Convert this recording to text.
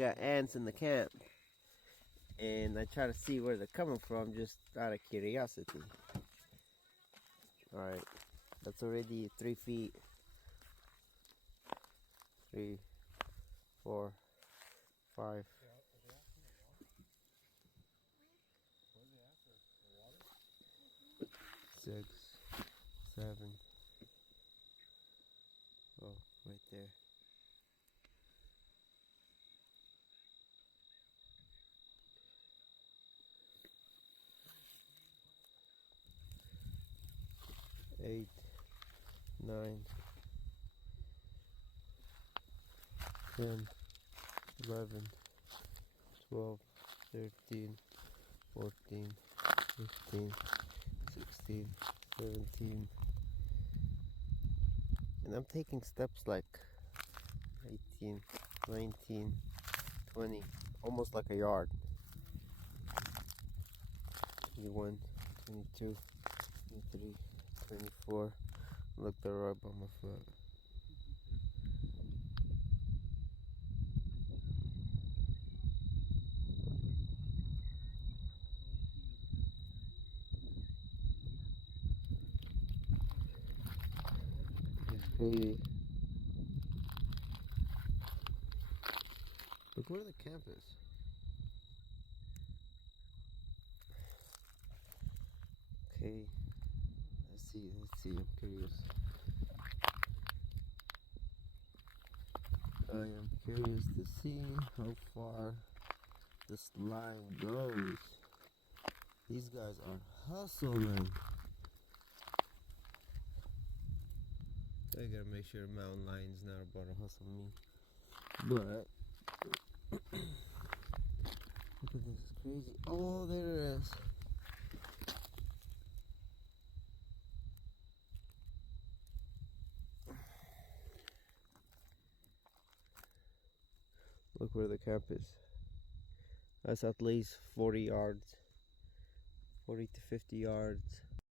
got ants in the camp, and I try to see where they're coming from just out of curiosity. Alright, that's already 3 feet. 3, 4, 5. 6, 7. Oh, right there. 8, 9, 10, 11, 12, 13, 14, 15, 16, 17. And I'm taking steps like 18, 19, 20, almost like a yard. 21, 22, 23, 24. Look, the rub on my foot. It's crazy. Look where the camp is. Okay, let's see, I'm curious. I am curious to see how far this line goes. These guys are hustling. I gotta make sure the mountain lion's not about to hustle me. But look at this, crazy. Oh, there it is. Look where the camp is. That's at least 40 yards. 40 to 50 yards.